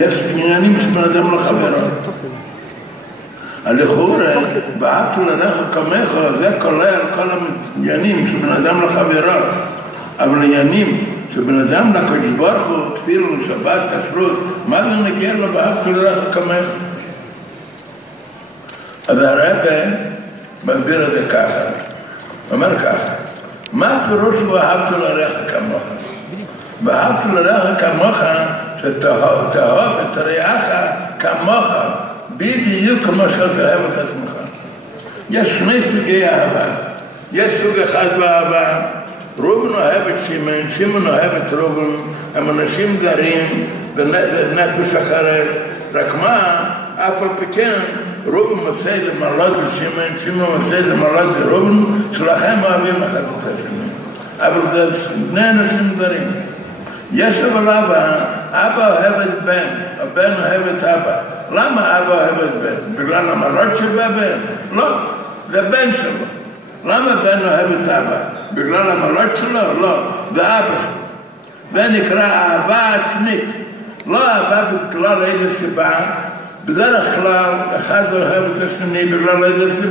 יש עניינים שבין אדם לחברו. הלכאורה, ואהבת לרעך כמוך, זה כולל כל העניינים שבין אדם לחברו. אבל עניינים שבין אדם לקדוש ברוך הוא, תפילין, שבת, כשרות, מה זה נגיע לו ואהבת לרעך כמוך? אז הרב מסביר את זה ככה, הוא אומר ככה, מה פירוש ואהבת לרעך כמוך? ואהבת לרעך כמוך, שתאהב את רעך כמוך, בדיוק כמו שתאהב את עצמך. יש שני סוגי אהבה. יש סוג אחד באהבה, ראובן אוהב את שמעון, שמעון אוהב את ראובן, הם אנשים זרים בנפש אחרת, רק מה, אף על פי כן, ראובן עושה למרלוד לשמעון, שמעון עושה למרלוד לראובן, שלכם אוהבים אחד את השני. אבל זה שני אנשים זרים. יש אבל אבא אוהב את בן, הבן אוהב את אבא. למה אבא אוהב את בן? בגלל המראות של הבן? לא, זה בן שלו. למה בן אוהב את אבא? בגלל המראות שלו? לא, זה אבא שלו. זה נקרא אהבה עצמית. לא אהבה בגלל איזה סיבה. בדרך כלל אחד אוהב את השני בגלל איזה סיבה.